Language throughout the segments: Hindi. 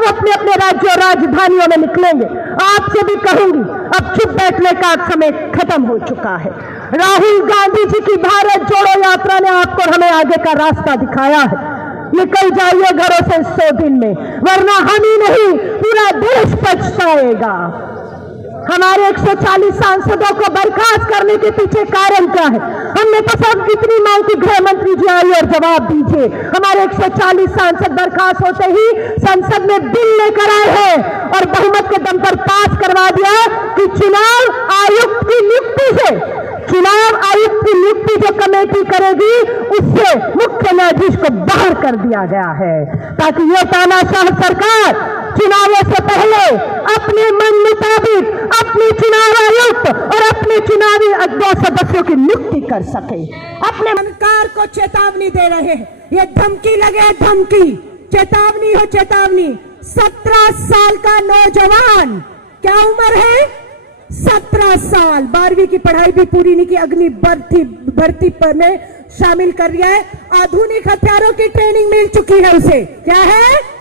चुनाव अपने अपने राज्यों और राजधानियों में निकलेंगे। आपसे भी कहूंगी, अब चुप बैठने का समय खत्म हो चुका है। राहुल गांधी जी की भारत जोड़ो यात्रा ने आपको और हमें आगे का रास्ता दिखाया है। निकल जाइए घरों से 100 दिन में, वरना हम ही नहीं पूरा देश पछताएगा। हमारे 140 सांसदों को बर्खास्त करने के पीछे कारण क्या है? हमने तो सब इतनी मांग की, गृह मंत्री जी आइए और जवाब दीजिए। हमारे 140 सांसद बर्खास्त होते ही संसद में बिल लेकर आए हैं और बहुमत के दम पर पास करवा दिया कि चुनाव आयुक्त की नियुक्ति से, चुनाव आयुक्त की नियुक्ति जो कमेटी करेगी उससे मुख्य न्यायाधीश को बाहर कर दिया गया है, ताकि ये तानाशाह सरकार चुनावों से पहले अपने मन मुताबिक अपने चुनाव आयुक्त और अपने चुनावी 2 सदस्यों की नियुक्ति कर सके। अपने सरकार को चेतावनी दे रहे हैं, ये धमकी लगे, धमकी, चेतावनी हो चेतावनी। 17 साल का नौजवान, क्या उम्र है? 17 साल, 12वीं की पढ़ाई भी पूरी नहीं की, अग्नि भर्ती में शामिल कर दिया है। आधुनिक हथियारों की ट्रेनिंग मिल चुकी है उसे। क्या है?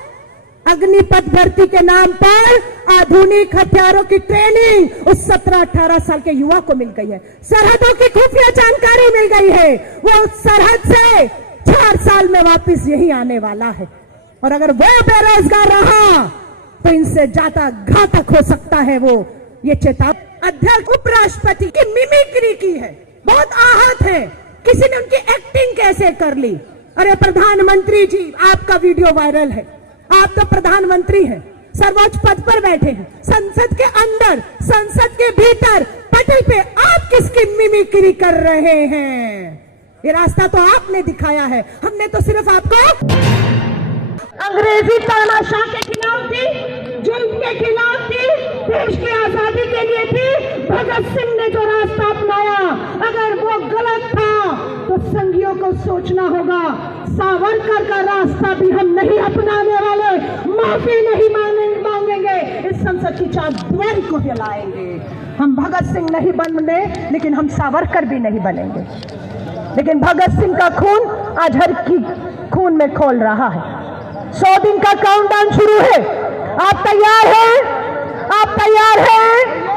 अग्निपथ भर्ती के नाम पर आधुनिक हथियारों की ट्रेनिंग उस 17-18 साल के युवा को मिल गई है। सरहदों की खुफिया जानकारी मिल गई है। वो सरहद से 4 साल में वापस यही आने वाला है, और अगर वो बेरोजगार रहा तो इनसे ज्यादा घातक हो सकता है वो। ये चेतावनी अध्यक्ष उपराष्ट्रपति की मिमिक्री की है, बहुत आहत है। किसी ने उनकी एक्टिंग कैसे कर ली? अरे प्रधानमंत्री जी, आपका वीडियो वायरल है, आप तो प्रधानमंत्री हैं, सर्वोच्च पद पर बैठे हैं, संसद के अंदर, संसद के भीतर पटल पे आप किसकी मिमिक्री कर रहे हैं? ये रास्ता तो आपने दिखाया है, हमने तो सिर्फ आपको अंग्रेजी तानाशाह के खिलाफ थी, जुल्म के खिलाफ थी, देश की आजादी के लिए थी। भगत सिंह ने जो रास्ता अपनाया, अगर वो गलत था तो संघियों को सोचना होगा। सावरकर का रास्ता भी हम नहीं अपनाने वाले, माफी नहीं मांगेंगे, इस संसद की चारदीवारी को हिलाएंगे। हम भगत सिंह नहीं बने, लेकिन हम सावरकर भी नहीं बनेंगे। लेकिन भगत सिंह का खून आज हर की खून में खोल रहा है। 100 दिन का काउंटडाउन शुरू है। आप तैयार हैं? आप तैयार हैं?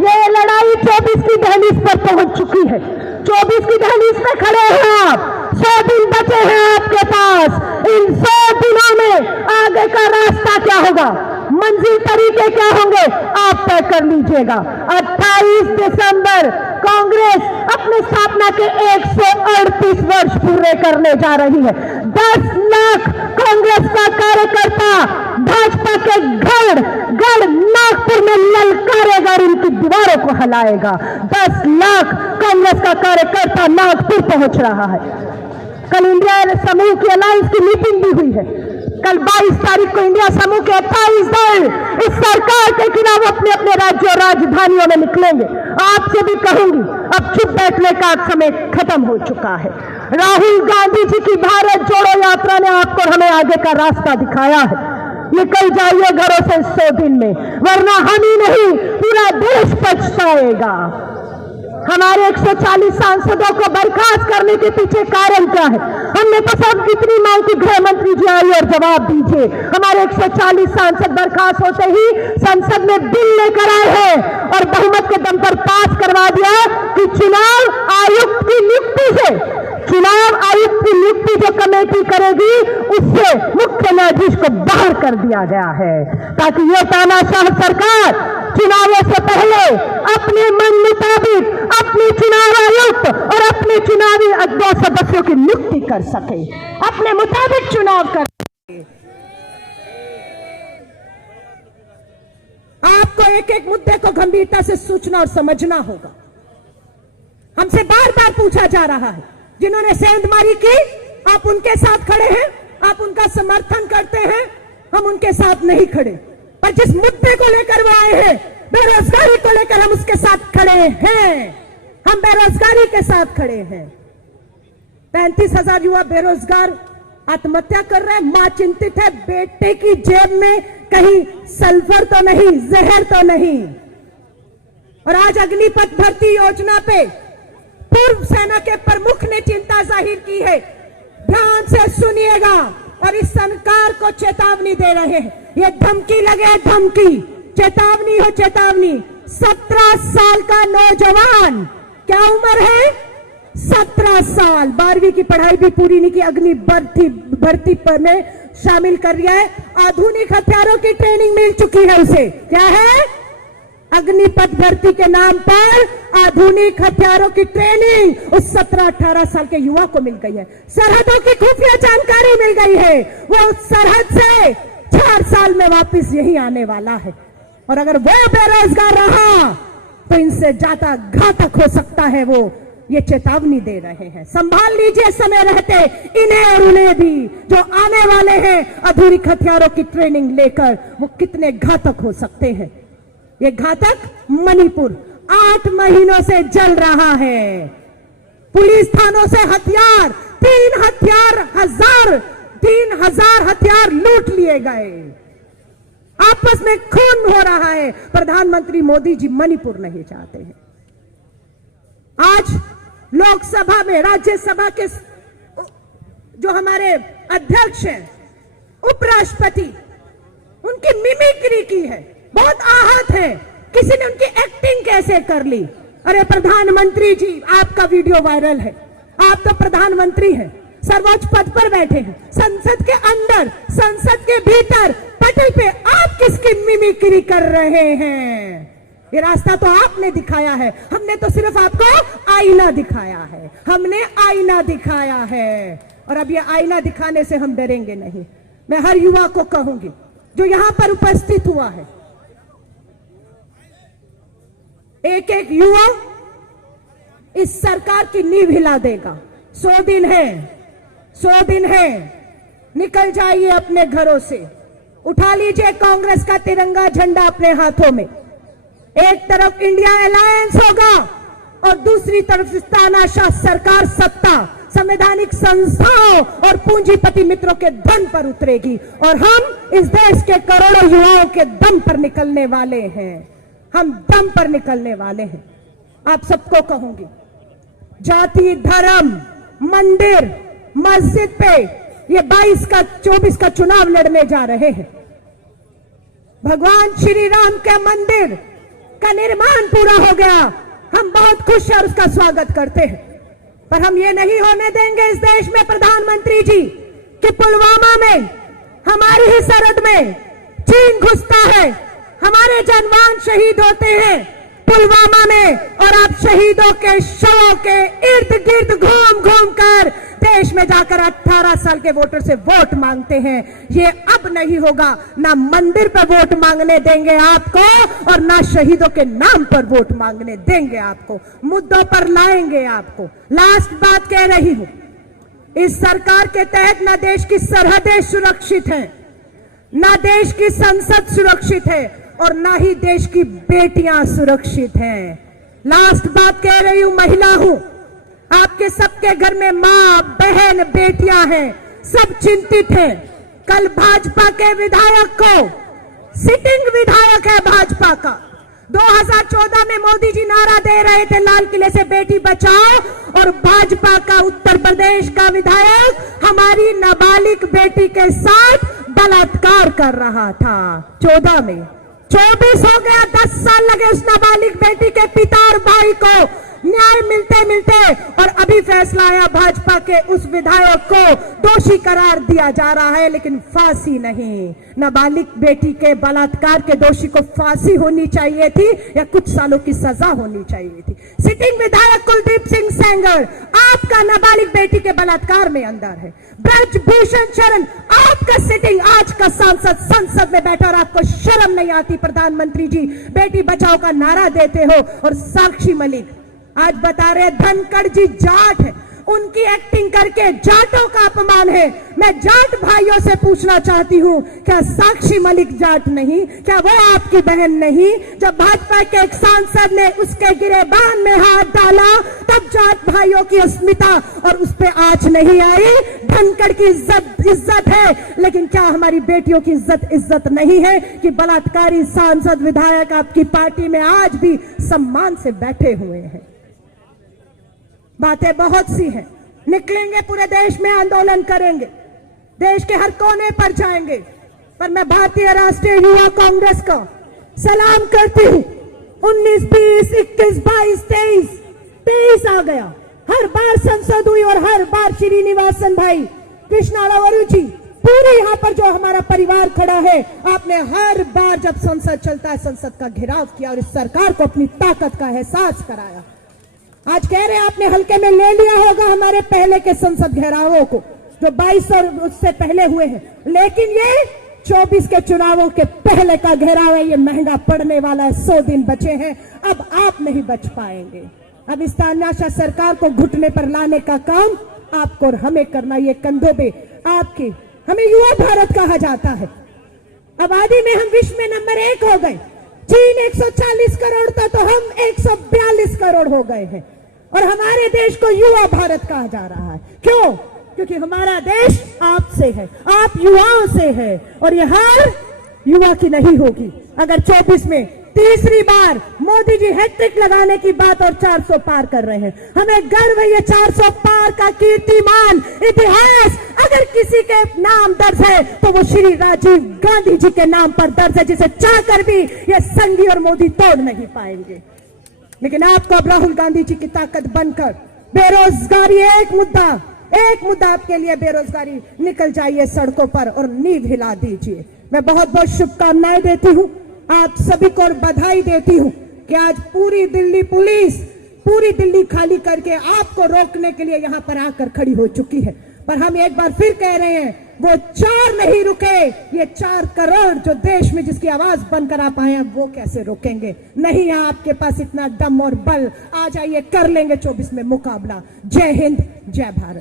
ये लड़ाई 24 की दहलीज पर पहुंच चुकी है। 24 की दहलीज पे खड़े हैं आप। 100 दिन बचे हैं आपके पास। इन 100 दिनों में आगे का रास्ता क्या होगा, मंजिल तरीके क्या होंगे, आप तय कर लीजिएगा। 28 दिसंबर कांग्रेस अपनी स्थापना के 138 वर्ष पूरे करने जा रही है। 10 लाख कांग्रेस का कार्यकर्ता भाजपा के गढ़ नागपुर में ललकारेगा और इनकी दीवारों को हिलाएगा। 10 लाख कांग्रेस का कार्यकर्ता नागपुर पहुंच रहा है। कल इंडिया समूह की अलायंस की मीटिंग भी हुई है। कल 22 तारीख को इंडिया समूह के 28 दल इस सरकार के खिलाफ अपने अपने राज्यों और राजधानियों में निकलेंगे। आपसे भी कहूंगी, अब चुप बैठने का समय खत्म हो चुका है। राहुल गांधी जी की भारत जोड़ो यात्रा ने आपको और हमें आगे का रास्ता दिखाया है। निकल जाइए घरों से 100 दिन में, वरना हम ही नहीं पूरा देश पछताएगा। हमारे 140 सांसदों को बर्खास्त करने के पीछे कारण क्या है? हमने तो सब इतनी मांग की, गृह मंत्री जी आइए और जवाब दीजिए। हमारे 140 सांसद बर्खास्त होते ही संसद में बिल लेकर आए हैं और बहुमत के दम पर पास करवा दिया कि चुनाव आयुक्त की नियुक्ति से, चुनाव आयुक्त की नियुक्ति जो कमेटी करेगी उससे मुख्य न्यायाधीश को बाहर कर दिया गया है, ताकि ये तानाशाह सरकार चुनावों से पहले अपने मन मुताबिक अपने चुनाव आयुक्त और अपने चुनावी 2 सदस्यों की नियुक्ति कर सके, अपने मुताबिक चुनाव कर सके। आपको एक एक मुद्दे को गंभीरता से सोचना और समझना होगा। हमसे बार बार पूछा जा रहा है, जिन्होंने सेंधमारी की आप उनके साथ खड़े हैं, आप उनका समर्थन करते हैं, हम उनके साथ नहीं खड़े। पर जिस मुद्दे को लेकर वो आए हैं, बेरोजगारी को लेकर, हम उसके साथ खड़े हैं। हम बेरोजगारी के साथ खड़े हैं। 35,000 युवा बेरोजगार आत्महत्या कर रहे हैं। मां चिंतित है, बेटे की जेब में कहीं सल्फर तो नहीं, जहर तो नहीं। और आज अग्निपथ भर्ती योजना पे पूर्व सेना के प्रमुख ने चिंता जाहिर की है। ध्यान से सुनिएगा, और इस सरकार को चेतावनी दे रहे हैं। ये धमकी लगे धमकी, चेतावनी हो चेतावनी। 17 साल का नौजवान, क्या उम्र है? 17 साल, 12वीं की पढ़ाई भी पूरी नहीं की, अग्नि भर्ती पर में शामिल कर दिया है। आधुनिक हथियारों की ट्रेनिंग मिल चुकी है उसे। क्या है? अग्निपथ भर्ती के नाम पर आधुनिक हथियारों की ट्रेनिंग उस 17-18 साल के युवा को मिल गई है। सरहदों की खुफिया जानकारी मिल गई है। वो सरहद से 4 साल में वापस यही आने वाला है, और अगर वो बेरोजगार रहा तो इनसे ज्यादा घातक हो सकता है। वो ये चेतावनी दे रहे हैं। संभाल लीजिए समय रहते इन्हें और उन्हें भी, जो आने वाले हैं आधुनिक हथियारों की ट्रेनिंग लेकर, वो कितने घातक हो सकते हैं। ये घातक मणिपुर 8 महीनों से जल रहा है। पुलिस थानों से हथियार 3,000 हथियार लूट लिए गए। आपस में खून हो रहा है। प्रधानमंत्री मोदी जी मणिपुर नहीं चाहते हैं। आज लोकसभा में, राज्यसभा के जो हमारे अध्यक्ष हैं, उपराष्ट्रपति, उनकी मिमिक्री की है, बहुत आहत है। किसी ने उनकी एक्टिंग कैसे कर ली। अरे प्रधानमंत्री जी, आपका वीडियो वायरल है, आप तो प्रधानमंत्री हैं, सर्वोच्च पद पर बैठे हैं, संसद के अंदर, संसद के भीतर पटल पे आप किसकी मिमिक्री कर रहे हैं? ये रास्ता तो आपने दिखाया है, हमने तो सिर्फ आपको आईना दिखाया है। हमने आईना दिखाया है, और अब ये आईना दिखाने से हम डरेंगे नहीं। मैं हर युवा को कहूंगी जो यहां पर उपस्थित हुआ है, एक एक युवा इस सरकार की नींव हिला देगा। 100 दिन है, 100 दिन है। निकल जाइए अपने घरों से, उठा लीजिए कांग्रेस का तिरंगा झंडा अपने हाथों में। एक तरफ इंडिया अलायंस होगा और दूसरी तरफ तानाशाह सरकार सत्ता संवैधानिक संस्थाओं और पूंजीपति मित्रों के धन पर उतरेगी, और हम इस देश के करोड़ों युवाओं के दम पर निकलने वाले हैं। हम दम पर निकलने वाले हैं। आप सबको कहूंगी, जाति, धर्म, मंदिर, मस्जिद पे ये 24 का चुनाव लड़ने जा रहे हैं। भगवान श्री राम के मंदिर का निर्माण पूरा हो गया। हम बहुत खुश हैं और उसका स्वागत करते हैं, पर हम ये नहीं होने देंगे इस देश में प्रधानमंत्री जी कि पुलवामा में, हमारी ही सरहद में चीन घुसता है, हमारे जवान शहीद होते हैं पुलवामा में, और आप शहीदों के शवों के इर्द गिर्द घूम घूम कर देश में जाकर 18 साल के वोटर से वोट मांगते हैं। ये अब नहीं होगा। ना मंदिर पर वोट मांगने देंगे आपको, और ना शहीदों के नाम पर वोट मांगने देंगे आपको। मुद्दों पर लाएंगे आपको। लास्ट बात कह रही हूं, इस सरकार के तहत ना देश की सरहदें सुरक्षित हैं, ना देश की संसद सुरक्षित है, और ना ही देश की बेटियां सुरक्षित हैं। लास्ट बात कह रही हूं, महिला हूं, आपके सबके घर में मां, बहन, बेटियां हैं, सब चिंतित हैं। कल भाजपा के विधायक को, सिटिंग विधायक है भाजपा का, 2014 में मोदी जी नारा दे रहे थे लाल किले से बेटी बचाओ, और भाजपा का उत्तर प्रदेश का विधायक हमारी नाबालिग बेटी के साथ बलात्कार कर रहा था। 14 में 24 हो गया, 10 साल लगे उस नाबालिग बेटी के पिता और भाई को न्याय मिलते मिलते, और अभी फैसला आया भाजपा के उस विधायक को दोषी करार दिया जा रहा है, लेकिन फांसी नहीं। नाबालिग बेटी के बलात्कार के दोषी को फांसी होनी चाहिए थी या कुछ सालों की सजा होनी चाहिए थी। सिटिंग विधायक कुलदीप सिंह सेंगर, आपका नाबालिग बेटी के बलात्कार में अंदर है। ब्रजभूषण शरण, आपका सिटिंग आज का सांसद संसद में बैठा, और आपको शर्म नहीं आती प्रधानमंत्री जी, बेटी बचाओ का नारा देते हो। और साक्षी मलिक आज बता रहे धनखड़ जी जाट है, उनकी एक्टिंग करके जाटों का अपमान है। मैं जाट भाइयों से पूछना चाहती हूं, क्या साक्षी मलिक जाट नहीं? क्या वो आपकी बहन नहीं? जब भाजपा के एक सांसद ने उसके गिरेबान में हाथ डाला, तब जाट भाइयों की अस्मिता और उस पर आंच नहीं आई। धनखड़ की इज्जत है, लेकिन क्या हमारी बेटियों की इज्जत नहीं है कि बलात्कारी सांसद विधायक आपकी पार्टी में आज भी सम्मान से बैठे हुए हैं? बातें बहुत सी हैं, निकलेंगे पूरे देश में आंदोलन करेंगे, देश के हर कोने पर जाएंगे। पर मैं भारतीय राष्ट्रीय युवा कांग्रेस को सलाम करती हूँ। 19, 20, 21, 22, 23 आ गया। हर बार संसद हुई और हर बार श्रीनिवासन भाई, कृष्णालावरू जी, पूरे यहाँ पर जो हमारा परिवार खड़ा है, आपने हर बार जब संसद चलता है संसद का घेराव किया और इस सरकार को अपनी ताकत का एहसास कराया। आज कह रहे हैं आपने हल्के में ले लिया होगा हमारे पहले के संसद घेरावों को जो 22 और उससे पहले हुए हैं, लेकिन ये 24 के चुनावों के पहले का घेराव है। ये महंगा पड़ने वाला है। 100 दिन बचे हैं, अब आप नहीं बच पाएंगे। अब इस तानाशाह सरकार को घुटने पर लाने का काम आपको और हमें करना। ये कंधों पे आपके। हमें युवा भारत कहा जाता है। आबादी में हम विश्व में नंबर 1 हो गए। चीन 140 करोड़ था तो हम 142 करोड़ हो गए हैं और हमारे देश को युवा भारत कहा जा रहा है। क्यों? क्योंकि हमारा देश आपसे है, आप युवाओं से है और ये हर युवा की नहीं होगी। अगर 24 में तीसरी बार मोदी जी हैट्रिक लगाने की बात और 400 पार कर रहे हैं, हमें गर्व है। ये 400 पार का कीर्तिमान इतिहास अगर किसी के नाम दर्ज है तो वो श्री राजीव गांधी जी के नाम पर दर्ज है, जिसे चाहकर भी ये संघी और मोदी तोड़ नहीं पाएंगे। लेकिन आपको अब राहुल गांधी जी की ताकत बनकर बेरोजगारी एक मुद्दा आपके लिए बेरोजगारी, निकल जाइए सड़कों पर और नींव हिला दीजिए। मैं बहुत बहुत शुभकामनाएं देती हूं आप सभी को और बधाई देती हूं कि आज पूरी दिल्ली पुलिस पूरी दिल्ली खाली करके आपको रोकने के लिए यहां पर आकर खड़ी हो चुकी है। पर हम एक बार फिर कह रहे हैं, वो 4 नहीं रुके, ये 4 करोड़ जो देश में जिसकी आवाज बनकर आप आए हैं, वो कैसे रोकेंगे? नहीं है आपके पास इतना दम और बल। आ जाइए, कर लेंगे 24 में मुकाबला। जय हिंद, जय भारत।